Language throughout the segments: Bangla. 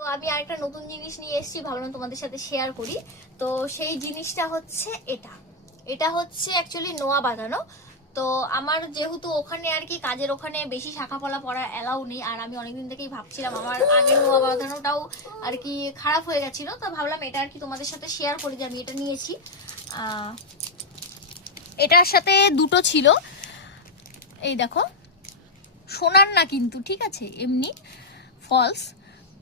তো আমি আরেকটা নতুন জিনিস নিয়ে এসেছি, ভাবলাম তোমাদের সাথে শেয়ার করি। তো সেই জিনিসটা হচ্ছে এটা হচ্ছে অ্যাকচুয়ালি নোয়া বাঁধানো। তো আমার যেহেতু ওখানে আর কি কাজের ওখানে বেশি শাখা পলা পরা অ্যালাউ নেই, আর আমি অনেকদিন থেকেই ভাবছিলাম আমার আগের নোয়া বাঁধানোটাও আর কি খারাপ হয়ে গেছিল, তো ভাবলাম এটা আর কি তোমাদের সাথে শেয়ার করি যে আমি এটা নিয়েছি। এটার সাথে দুটো ছিল, এই দেখো, সোনার না কিন্তু, ঠিক আছে, এমনি ফলস।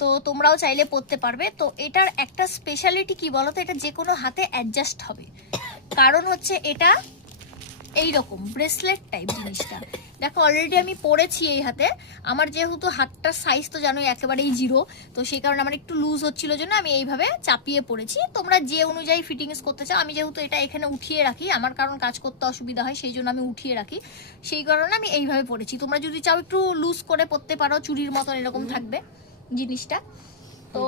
তো তোমরাও চাইলে পরতে পারবে। তো এটার একটা স্পেশালিটি কি বলো তো, এটা যে কোনো হাতে অ্যাডজাস্ট হবে। কারণ হচ্ছে এটা এইরকম ব্রেসলেট টাইপ জিনিসটা। দেখো অলরেডি আমি পরেছি এই হাতে। আমার যেহেতু হাতটার সাইজ তো জানোই একেবারেই জিরো, তো সেই কারণে আমার একটু লুজ হচ্ছিল জন্য আমি এইভাবে চাপিয়ে পরেছি। তোমরা যে অনুযায়ী ফিটিংস করতে চাও, আমি যেহেতু এটা এখানে উঠিয়ে রাখি, আমার কারণ কাজ করতে অসুবিধা হয় সেই জন্য আমি উঠিয়ে রাখি, সেই কারণে আমি এইভাবে পরেছি। তোমরা যদি চাও একটু লুজ করে পরতে পারো, চুড়ির মতন এরকম থাকবে জিনিসটা। তো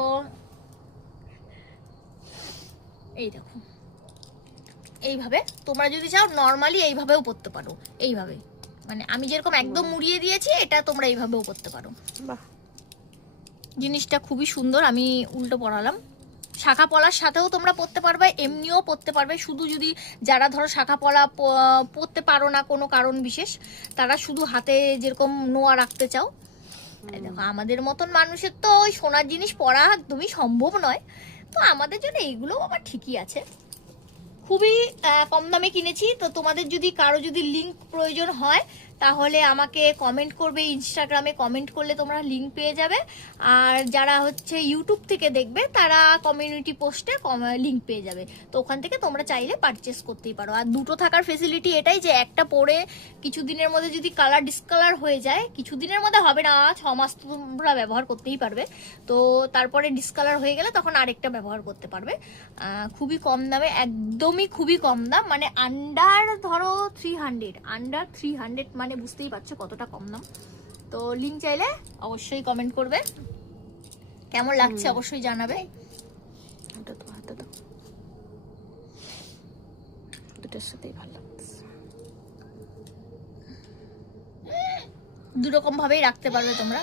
এই দেখো, এইভাবে তোমরা যদি চাও নর্মালি এইভাবেও পরতে পারো, এইভাবে, মানে আমি যেরকম একদম মুড়িয়ে দিয়েছি, এটা তোমরা এইভাবেও করতে পারো। জিনিসটা খুবই সুন্দর। আমি উল্টো পরালাম। শাখা পলার সাথেও তোমরা পরতে পারবে, এমনিও পরতে পারবে। শুধু যদি যারা ধরো শাখা পলা পরতে পারো না কোনো কারণ বিশেষ, তারা শুধু হাতে যেরকম নোয়া রাখতে চাও, দেখো আমাদের মতন মানুষের তো ওই সোনার জিনিস পরা একদমই সম্ভব নয়, তো আমাদের জন্য এইগুলো আবার ঠিকই আছে। খুবই কম দামে কিনেছি। তো তোমাদের যদি কারো যদি লিংক প্রয়োজন হয় তাহলে আমাকে কমেন্ট করবে, ইনস্টাগ্রামে কমেন্ট করলে তোমরা লিংক পেয়ে যাবে। আর যারা হচ্ছে ইউটিউব থেকে দেখবে তারা কমিউনিটি পোস্টে লিংক পেয়ে যাবে। তো ওখান থেকে তোমরা চাইলে পারচেস করতেই পারো। আর দুটো থাকার ফেসিলিটি এটাই যে একটা পরে কিছুদিনের মধ্যে যদি কালার ডিসকালার হয়ে যায়, কিছুদিনের মধ্যে হবে না, 6 মাস তো তোমরা ব্যবহার করতেই পারবে। তো তারপরে ডিসকালার হয়ে গেলে তখন আরেকটা ব্যবহার করতে পারবে। খুবই কম দামে, একদমই খুবই কম দাম, মানে আন্ডার ধরো 300, আন্ডার 300, মানে বুঝতেই পারছো কতটা কম দাম। তো লিংক চাইলে অবশ্যই কমেন্ট করবে, কেমন লাগছে অবশ্যই জানাবে। দুটোর সাথেই ভালো লাগছে। দুরকম ভাবেই রাখতে পারবে তোমরা।